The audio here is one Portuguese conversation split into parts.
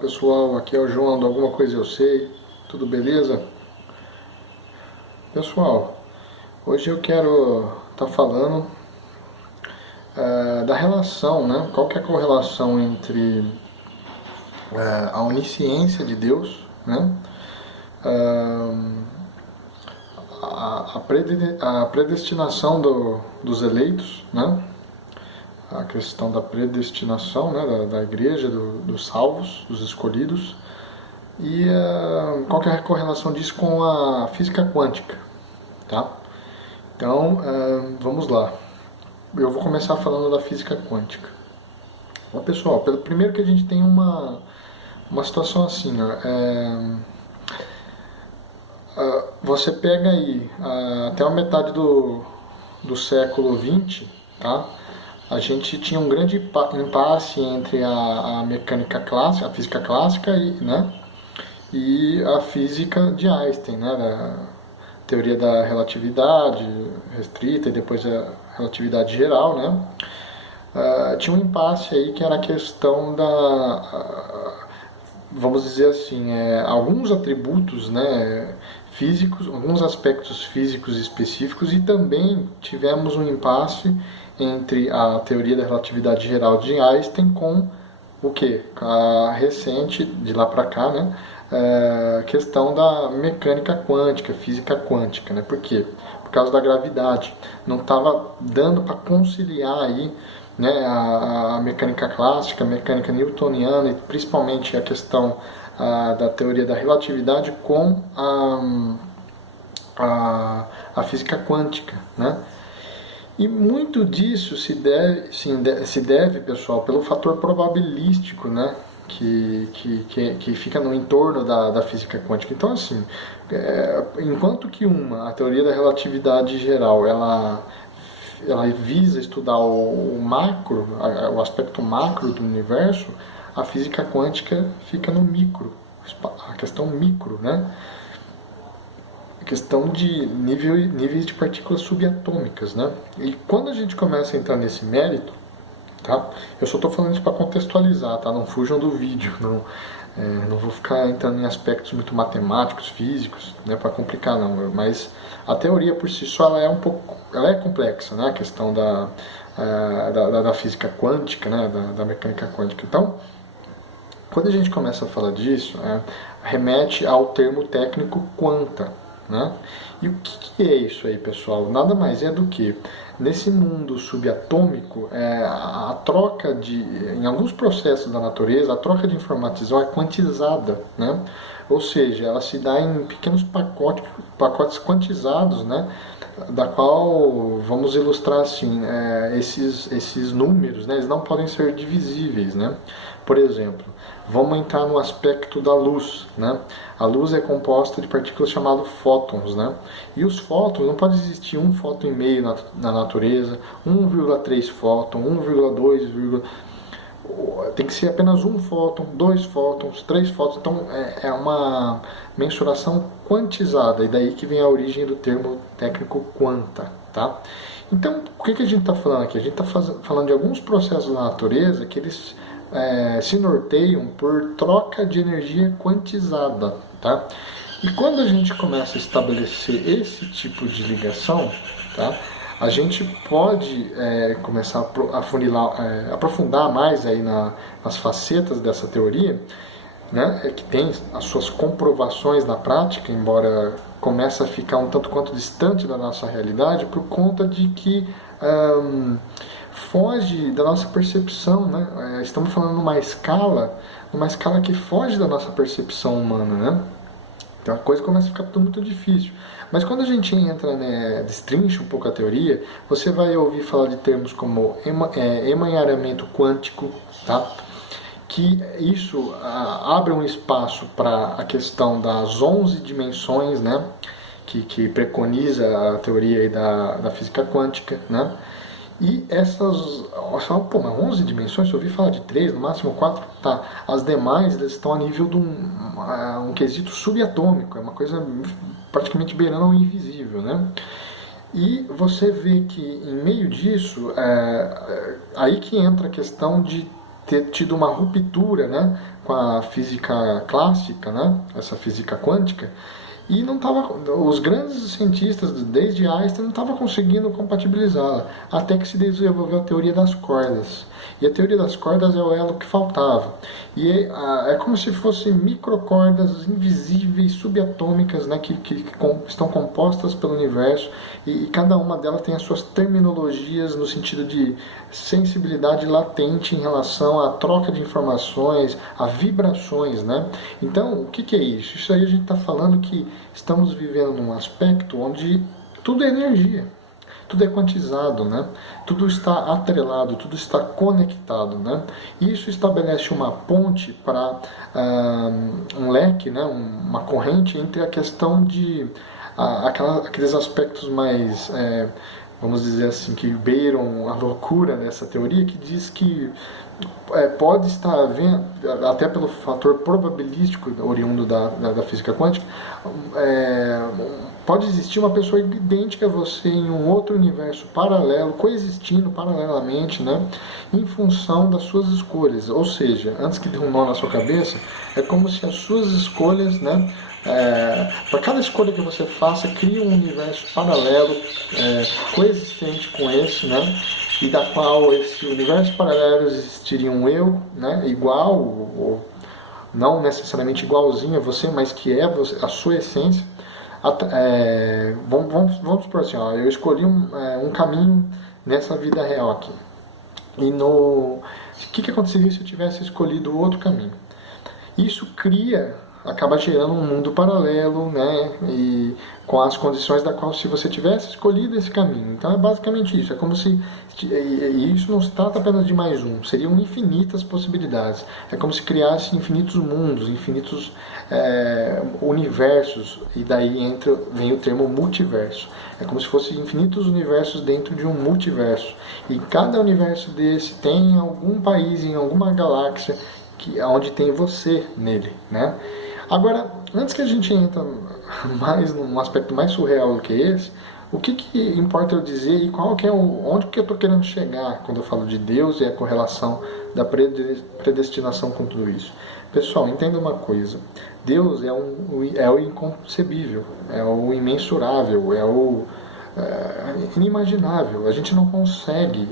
pessoal, aqui é o João do Alguma Coisa Eu Sei, tudo beleza? Pessoal, hoje eu quero estar falando da relação, né? Qual que é a correlação entre a onisciência de Deus, né? A predestinação dos eleitos, né? A questão da predestinação, né? da igreja, dos salvos, dos escolhidos. E qual que é a correlação disso com a física quântica, tá? Então, vamos lá. Eu vou começar falando da física quântica. Bom, pessoal, primeiro que a gente tem uma situação assim, ó, você pega aí até a metade do século XX, tá? A gente tinha um grande impasse entre a mecânica clássica, a física clássica e a física de Einstein, né? Da teoria da relatividade restrita e depois a relatividade geral, né? Tinha um impasse aí que era a questão vamos dizer assim, alguns atributos, né, físicos, alguns aspectos físicos específicos, e também tivemos um impasse entre a teoria da relatividade geral de Einstein com o que? A recente, de lá para cá, né, questão da mecânica quântica, física quântica, né? Por quê? Por causa da gravidade. Não estava dando para conciliar aí, né, a mecânica clássica, a mecânica newtoniana e principalmente a questão da teoria da relatividade com a física quântica, né? E muito disso se deve, pessoal, pelo fator probabilístico, né? Que fica no entorno da física quântica. Então, assim, enquanto que a teoria da relatividade geral, ela visa estudar o macro, o aspecto macro do universo, a física quântica fica no micro, a questão micro, né? A questão de níveis de partículas subatômicas, né? E quando a gente começa a entrar nesse mérito, tá? Eu só estou falando isso para contextualizar, tá? Não fujam do vídeo, não vou ficar entrando em aspectos muito matemáticos, físicos, né, para complicar não. Mas a teoria por si só ela é complexa, né? A questão da física quântica, né? Da mecânica quântica. Então, quando a gente começa a falar disso, remete ao termo técnico quanta, né? E o que é isso aí, pessoal? Nada mais é do que, nesse mundo subatômico, a troca em alguns processos da natureza, a troca de informação é quantizada, né? Ou seja, ela se dá em pequenos pacotes quantizados, né? Da qual vamos ilustrar assim, esses números, né? Eles não podem ser divisíveis, né? Por exemplo, vamos entrar no aspecto da luz, né? A luz é composta de partículas chamadas fótons, né? E os fótons, não pode existir um fóton e meio na natureza, 1,3 fóton, 1,2, tem que ser apenas um fóton, 2 fótons, 3 fótons. Então é uma mensuração quantizada, e daí que vem a origem do termo técnico quanta, tá? Então, o que a gente está falando aqui? A gente está falando de alguns processos da natureza que eles se norteiam por troca de energia quantizada, tá? E quando a gente começa a estabelecer esse tipo de ligação, tá, a gente pode começar a aprofundar mais aí nas facetas dessa teoria, né, que tem as suas comprovações na prática, embora comece a ficar um tanto quanto distante da nossa realidade, por conta de que foge da nossa percepção, né? Estamos falando numa escala que foge da nossa percepção humana, né? Então a coisa começa a ficar tudo muito difícil. Mas quando a gente entra, né, destrincha um pouco a teoria, você vai ouvir falar de termos como emaranhamento quântico, tá? Que isso abre um espaço para a questão das 11 dimensões, né? Que preconiza a teoria aí da física quântica, né? E essas, mas 11 dimensões, se eu ouvir falar de 3, no máximo 4, tá. As demais, elas estão a nível de um quesito subatômico, é uma coisa praticamente beirando ao invisível, né? E você vê que em meio disso, aí que entra a questão de ter tido uma ruptura, né, com a física clássica, né? Essa física quântica, e não tava, os grandes cientistas, desde Einstein, não estavam conseguindo compatibilizá-la, até que se desenvolveu a teoria das cordas. E a teoria das cordas é o elo que faltava. E é como se fossem microcordas invisíveis, subatômicas, né, que estão compostas pelo universo, e cada uma delas tem as suas terminologias no sentido de sensibilidade latente em relação à troca de informações, a vibrações, né? Então, o que é isso? Isso aí a gente está falando que estamos vivendo num aspecto onde tudo é energia, tudo é quantizado, né? Tudo está atrelado, tudo está conectado, né? Isso estabelece uma ponte para um leque, né? Uma corrente entre a questão de aqueles aspectos mais, vamos dizer assim, que beiram a loucura nessa teoria, que diz que pode estar havendo, até pelo fator probabilístico oriundo da física quântica, pode existir uma pessoa idêntica a você em um outro universo paralelo, coexistindo paralelamente, né, em função das suas escolhas. Ou seja, antes que dê um nó na sua cabeça, é como se as suas escolhas, né, para cada escolha que você faça, cria um universo paralelo, coexistente com esse, né, e da qual esse universo paralelo existiria um eu, né, igual, ou não necessariamente igualzinho a você, mas que é a sua essência. Vamos supor assim, ó, eu escolhi um caminho nessa vida real aqui. E o que aconteceria se eu tivesse escolhido outro caminho? Isso acaba gerando um mundo paralelo, né, e com as condições da qual se você tivesse escolhido esse caminho. Então é basicamente isso, é como se, e isso não se trata apenas de mais um, seriam infinitas possibilidades, é como se criasse infinitos mundos, infinitos universos, e daí vem o termo multiverso. É como se fossem infinitos universos dentro de um multiverso, e cada universo desse tem algum país em alguma galáxia onde tem você nele, né? Agora, antes que a gente entre mais num aspecto mais surreal do que esse, o que importa eu dizer e onde que eu estou querendo chegar quando eu falo de Deus e a correlação da predestinação com tudo isso? Pessoal, entenda uma coisa, Deus é o inconcebível, é o imensurável, é o inimaginável. A gente não consegue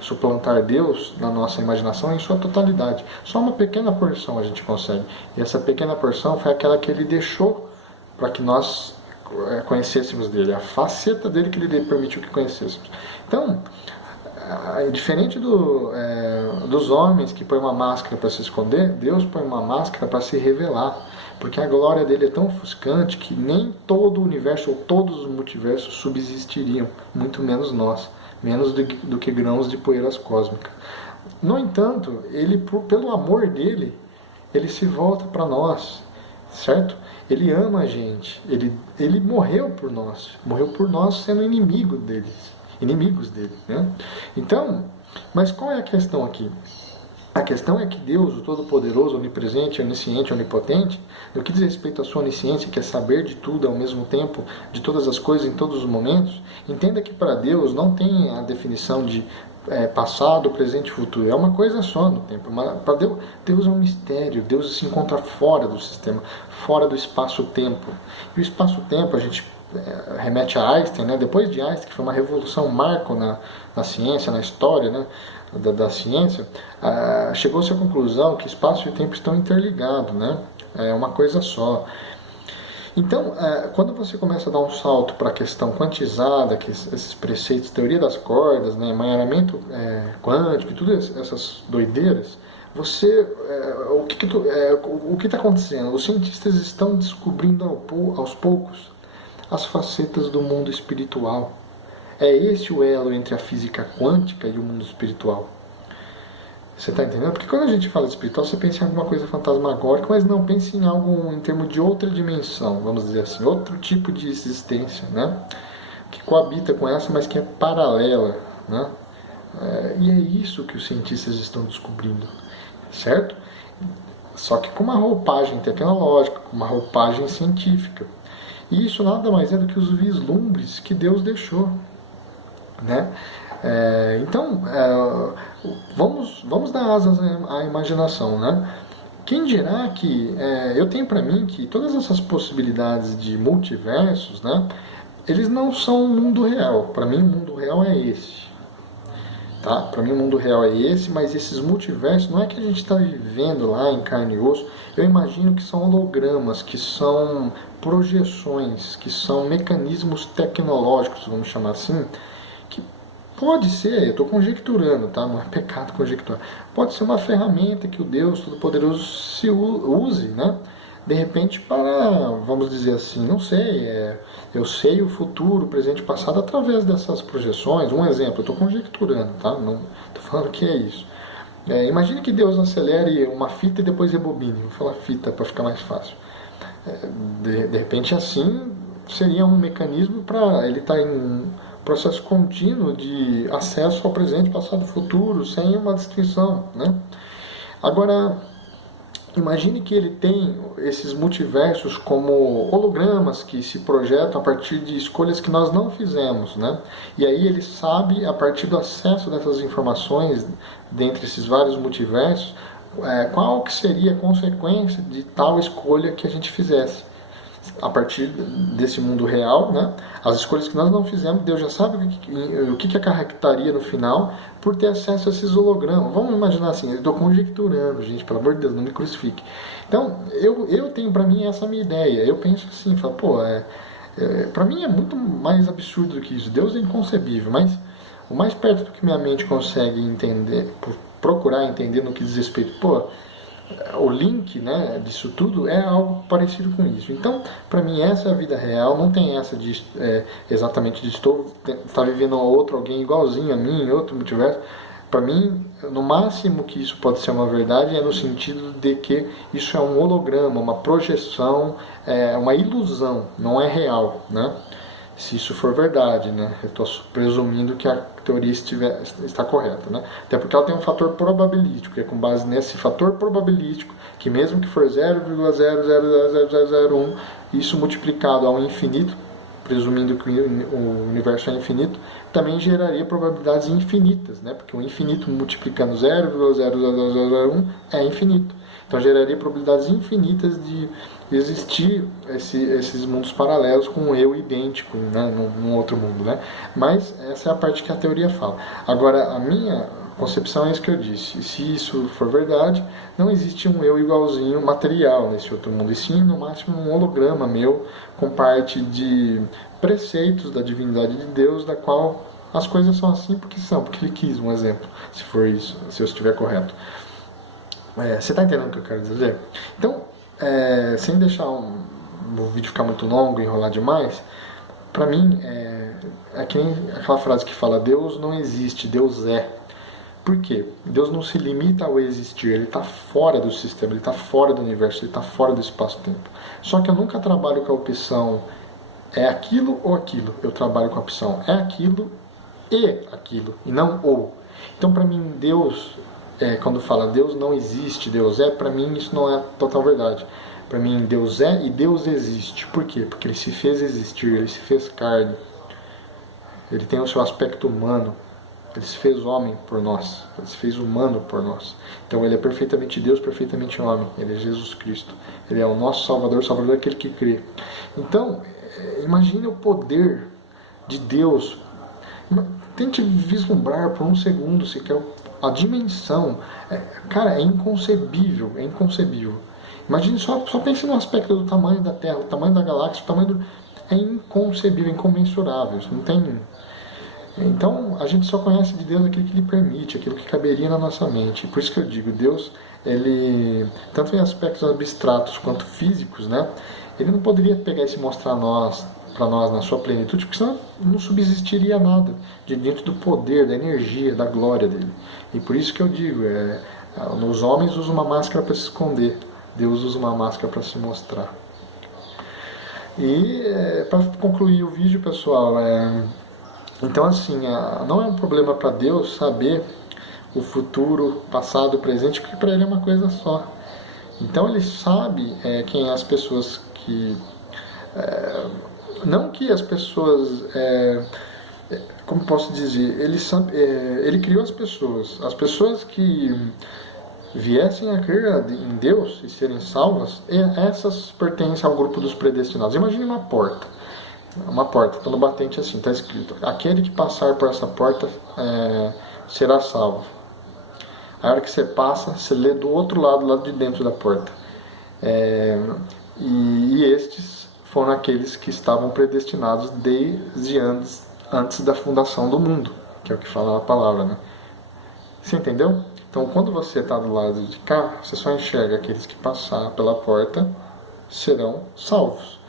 suplantar Deus na nossa imaginação em sua totalidade. Só uma pequena porção a gente consegue. E essa pequena porção foi aquela que ele deixou para que nós conhecêssemos dele, a faceta dele que ele permitiu que conhecêssemos. Então, diferente dos homens que põem uma máscara para se esconder, Deus põe uma máscara para se revelar. Porque a glória dele é tão ofuscante que nem todo o universo ou todos os multiversos subsistiriam, muito menos nós, menos do que grãos de poeiras cósmicas. No entanto, ele, pelo amor dele, ele se volta para nós, certo? Ele ama a gente, ele morreu por nós sendo inimigos dele, né? Então, mas qual é a questão aqui? A questão é que Deus, o Todo-Poderoso, Onipresente, Onisciente, Onipotente, no que diz respeito à sua onisciência, que é saber de tudo ao mesmo tempo, de todas as coisas em todos os momentos, entenda que para Deus não tem a definição de passado, presente e futuro. É uma coisa só no tempo. Para Deus é um mistério. Deus se encontra fora do sistema, fora do espaço-tempo. E o espaço-tempo, a gente remete a Einstein, né? Depois de Einstein, que foi uma revolução, um marco na ciência, na história, né? da ciência, chegou-se à conclusão que espaço e tempo estão interligados, né? É uma coisa só. Então, quando você começa a dar um salto para a questão quantizada, que esses preceitos, teoria das cordas, né, emaranhamento quântico e todas essas doideiras, o que está acontecendo? Os cientistas estão descobrindo aos poucos as facetas do mundo espiritual. É esse o elo entre a física quântica e o mundo espiritual. Você está entendendo? Porque quando a gente fala de espiritual, você pensa em alguma coisa fantasmagórica, mas não, pense em algo em termos de outra dimensão, vamos dizer assim, outro tipo de existência, né? Que coabita com essa, mas que é paralela, né? E é isso que os cientistas estão descobrindo, certo? Só que com uma roupagem tecnológica, com uma roupagem científica. E isso nada mais é do que os vislumbres que Deus deixou, né? Então, vamos dar asas à imaginação, né? Quem dirá que eu tenho para mim que todas essas possibilidades de multiversos, né, eles não são o mundo real. Para mim o mundo real é esse. Tá? Para mim o mundo real é esse, mas esses multiversos não é que a gente está vivendo lá em carne e osso. Eu imagino que são hologramas, que são projeções, que são mecanismos tecnológicos, vamos chamar assim, que pode ser, eu estou conjecturando, tá? Não é pecado conjecturar. Pode ser uma ferramenta que o Deus Todo-Poderoso se use, né? De repente para, vamos dizer assim, não sei, eu sei o futuro, o presente e o passado através dessas projeções. Um exemplo, eu estou conjecturando, tá? Não estou falando que é isso. Imagine que Deus acelere uma fita e depois rebobine. Vou falar fita para ficar mais fácil. De repente assim seria um mecanismo para ele estar em processo contínuo de acesso ao presente, passado e futuro, sem uma distinção, né? Agora, imagine que ele tem esses multiversos como hologramas que se projetam a partir de escolhas que nós não fizemos, né? E aí ele sabe, a partir do acesso dessas informações, dentre esses vários multiversos, qual que seria a consequência de tal escolha que a gente fizesse. A partir desse mundo real, né? As escolhas que nós não fizemos, Deus já sabe o que acarretaria no final por ter acesso a esses hologramas. Vamos imaginar assim, eu estou conjecturando, gente, pelo amor de Deus, não me crucifique. Então, eu tenho para mim essa minha ideia. Eu penso assim, falo, para mim é muito mais absurdo do que isso. Deus é inconcebível, mas o mais perto do que minha mente consegue entender, procurar entender no que diz respeito, o link, né, disso tudo é algo parecido com isso. Então, para mim, essa é a vida real, não tem essa de exatamente de estar vivendo alguém igualzinho a mim, outro multiverso. Para mim, no máximo que isso pode ser uma verdade é no sentido de que isso é um holograma, uma projeção, uma ilusão, não é real, né? Se isso for verdade, né? Eu estou presumindo que a teoria está correta, né? Até porque ela tem um fator probabilístico, que é com base nesse fator probabilístico, que mesmo que for 0,000001, isso multiplicado ao infinito, presumindo que o universo é infinito, também geraria probabilidades infinitas, né? Porque o infinito multiplicando 0,0001 é infinito. Então geraria probabilidades infinitas de existir esses mundos paralelos com um eu idêntico, né, num outro mundo, né? Mas essa é a parte que a teoria fala. Agora, a minha concepção é isso que eu disse. Se isso for verdade, não existe um eu igualzinho material nesse outro mundo, e sim, no máximo, um holograma meu com parte de preceitos da divindade de Deus, da qual as coisas são assim porque ele quis, um exemplo, se for isso, se eu estiver correto. Você está entendendo o que eu quero dizer? Então, sem deixar o vídeo ficar muito longo e enrolar demais, para mim é que nem aquela frase que fala: Deus não existe, Deus é. Por quê? Deus não se limita ao existir, ele está fora do sistema, ele está fora do universo, ele está fora do espaço-tempo. Só que eu nunca trabalho com a opção é aquilo ou aquilo. Eu trabalho com a opção é aquilo e não ou. Então, para mim, Deus, quando fala Deus não existe, Deus é, para mim isso não é total verdade. Para mim, Deus é e Deus existe. Por quê? Porque ele se fez existir, ele se fez carne, ele tem o seu aspecto humano, ele se fez homem por nós, ele se fez humano por nós. Então ele é perfeitamente Deus, perfeitamente homem, ele é Jesus Cristo, ele é o nosso Salvador, Salvador é aquele que crê. Então, imagine o poder de Deus. Tente vislumbrar por um segundo sequer a dimensão. Cara, é inconcebível, é inconcebível. Imagine, só pense no aspecto do tamanho da Terra, o tamanho da galáxia, o tamanho do... É inconcebível, incomensurável, isso não tem... Então, a gente só conhece de Deus aquilo que Ele permite, aquilo que caberia na nossa mente. Por isso que eu digo, Deus, ele, tanto em aspectos abstratos quanto físicos, né, ele não poderia pegar e se mostrar para nós na sua plenitude, porque senão não subsistiria nada de dentro do poder, da energia, da glória dele. E por isso que eu digo, os homens usam uma máscara para se esconder, Deus usa uma máscara para se mostrar. E para concluir o vídeo, pessoal, então assim, não é um problema para Deus saber o futuro, passado e presente, porque para ele é uma coisa só. Então ele sabe quem é as pessoas que... não que as pessoas... como posso dizer? Ele criou as pessoas que viessem a crer em Deus e serem salvas, essas pertencem ao grupo dos predestinados. Imagine uma porta, está no batente assim, está escrito: aquele que passar por essa porta será salvo. A hora que você passa, você lê do outro lado, lado de dentro da porta. E estes foram aqueles que estavam predestinados desde antes da fundação do mundo, que é o que fala a palavra, né? Você entendeu? Então, quando você está do lado de cá, você só enxerga aqueles que passar pela porta serão salvos.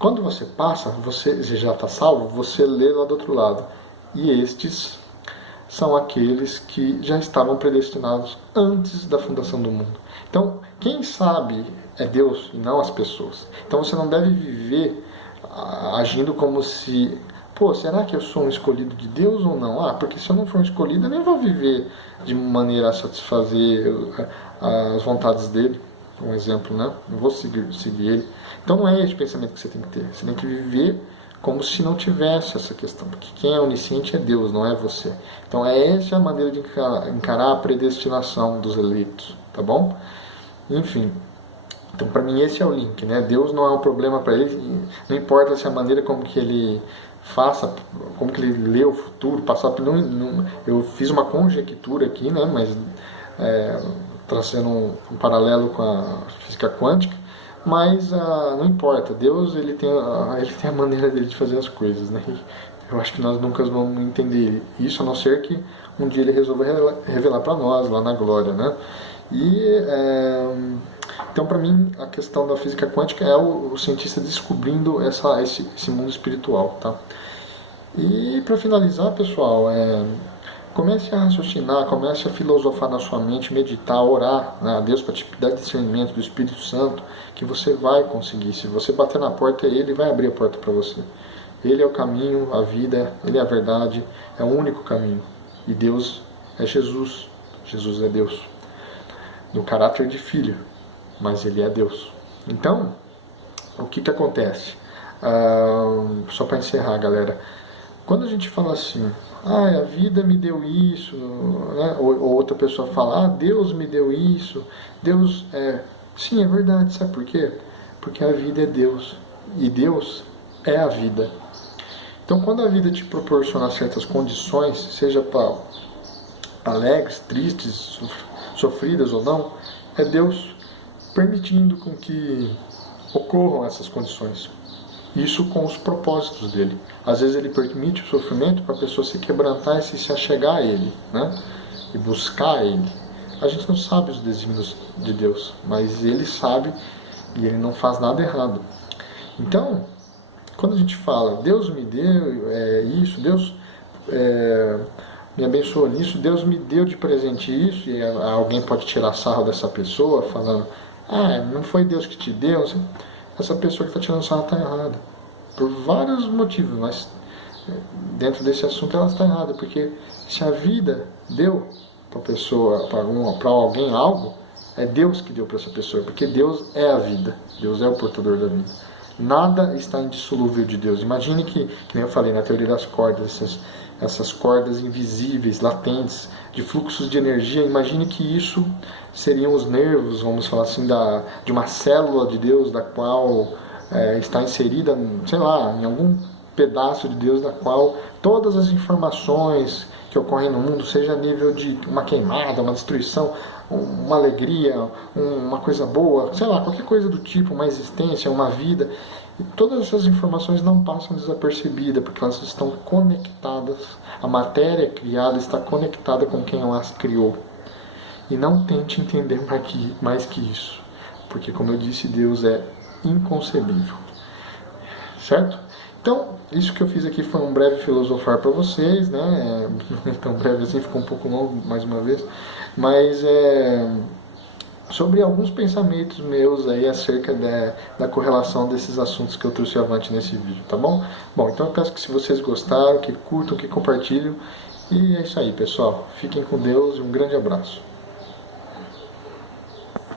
Quando você passa, você já está salvo, você lê lá do outro lado. E estes são aqueles que já estavam predestinados antes da fundação do mundo. Então, quem sabe é Deus e não as pessoas. Então, você não deve viver agindo como se... Pô, será que eu sou um escolhido de Deus ou não? Porque se eu não for um escolhido, eu nem vou viver de maneira a satisfazer as vontades dele. Um exemplo, né? Não vou seguir ele. Então não é esse pensamento que você tem que ter. Você tem que viver como se não tivesse essa questão. Porque quem é onisciente é Deus, não é você. Então essa é a maneira de encarar a predestinação dos eleitos. Tá bom? Enfim. Então para mim esse é o link, né? Deus não é um problema para ele. Não importa se a maneira como que ele faça, como que ele lê o futuro, passar por... Eu fiz uma conjectura aqui, né? Mas trazendo um paralelo com a física quântica, mas não importa, Deus ele tem a maneira dele de fazer as coisas, né? Eu acho que nós nunca vamos entender isso, a não ser que um dia ele resolva revelar para nós lá na glória, né? Então, para mim, a questão da física quântica é o cientista descobrindo esse mundo espiritual, tá? E para finalizar, pessoal, comece a raciocinar, comece a filosofar na sua mente, meditar, orar, né, a Deus para te dar discernimento do Espírito Santo, que você vai conseguir. Se você bater na porta, Ele vai abrir a porta para você. Ele é o caminho, a vida, Ele é a verdade, é o único caminho. E Deus é Jesus. Jesus é Deus. No caráter de filho, mas Ele é Deus. Então, o que acontece? Só para encerrar, galera. Quando a gente fala assim, a vida me deu isso, né? ou outra pessoa fala, Deus me deu isso, Deus é... Sim, é verdade, sabe por quê? Porque a vida é Deus, e Deus é a vida. Então, quando a vida te proporciona certas condições, seja para alegres, tristes, sofridas ou não, é Deus permitindo com que ocorram essas condições. Isso com os propósitos dele. Às vezes ele permite o sofrimento para a pessoa se quebrantar e se achegar a ele, né? E buscar ele. A gente não sabe os desígnios de Deus, mas ele sabe e ele não faz nada errado. Então, quando a gente fala, Deus me deu isso, Deus me abençoou nisso, Deus me deu de presente isso, e alguém pode tirar sarro dessa pessoa falando, não foi Deus que te deu. Essa pessoa que está tirando sarro está errada. Por vários motivos, mas dentro desse assunto ela está errada. Porque se a vida deu para a pessoa, para alguém algo, é Deus que deu para essa pessoa. Porque Deus é a vida. Deus é o portador da vida. Nada está indissolúvel de Deus. Imagine que nem eu falei na teoria das cordas, essas cordas invisíveis, latentes, de fluxos de energia. Imagine que isso seriam os nervos, vamos falar assim, de uma célula de Deus, da qual está inserida, sei lá, em algum pedaço de Deus, da qual todas as informações que ocorrem no mundo, seja a nível de uma queimada, uma destruição, uma alegria, uma coisa boa, sei lá, qualquer coisa do tipo, uma existência, uma vida, e todas essas informações não passam desapercebidas, porque elas estão conectadas. A matéria criada está conectada com quem as criou. E não tente entender mais que isso, porque, como eu disse, Deus é inconcebível. Certo? Então, isso que eu fiz aqui foi um breve filosofar para vocês, né? Não é tão breve assim, ficou um pouco longo mais uma vez, mas sobre alguns pensamentos meus aí acerca da correlação desses assuntos que eu trouxe avante nesse vídeo, tá bom? Bom, então eu peço que, se vocês gostaram, que curtam, que compartilhem, e é isso aí, pessoal. Fiquem com Deus e um grande abraço.